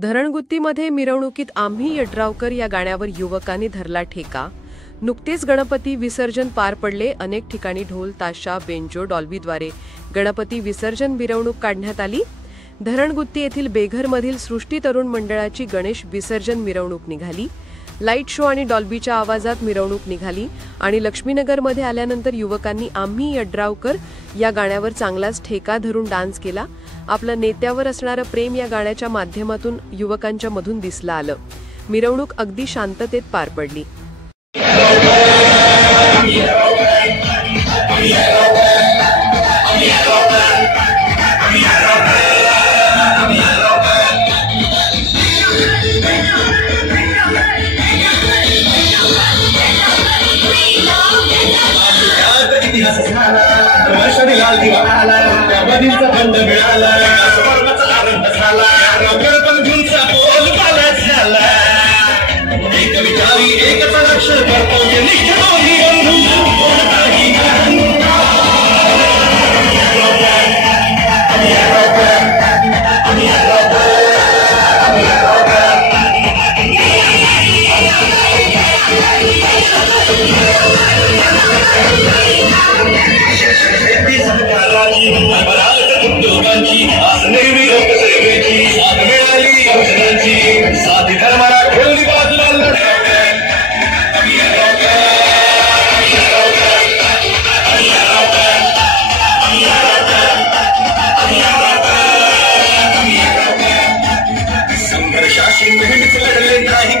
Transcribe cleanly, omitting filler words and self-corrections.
धरणगुत्तीमध्ये मिरवणुकीत आम्ही यड्रावकर या गाण्यावर युवकांनी धरला ठेका। नुकतेच गणपती विसर्जन पार पडले। अनेक ठिकाणी ढोल ताशा बेंजो डॉल्बीद्वारे गणपती विसर्जन मिरवणूक काढण्यात आली। धरणगुत्ती येथील बेघरमधील सृष्टी तरुण मंडळाची गणेश विसर्जन मिरवणूक निघाली। लाईट शो आणि डॉल्बीच्या आवाजात मिरवणूक निघाली आणि लक्ष्मीनगरमध्ये आल्यानंतर युवकांनी आम्ही यड्रावकर या गाण्यावर चांगलाच ठेका धरून डान्स केला। आपलं नेत्यावर असणारं प्रेम या गाण्याच्या माध्यमातून युवकांच्या मधून दिसलं आलं। मिरवणूक अगदी शांततेत पार पडली। संघर्षाशी नेहमीच लढले नाही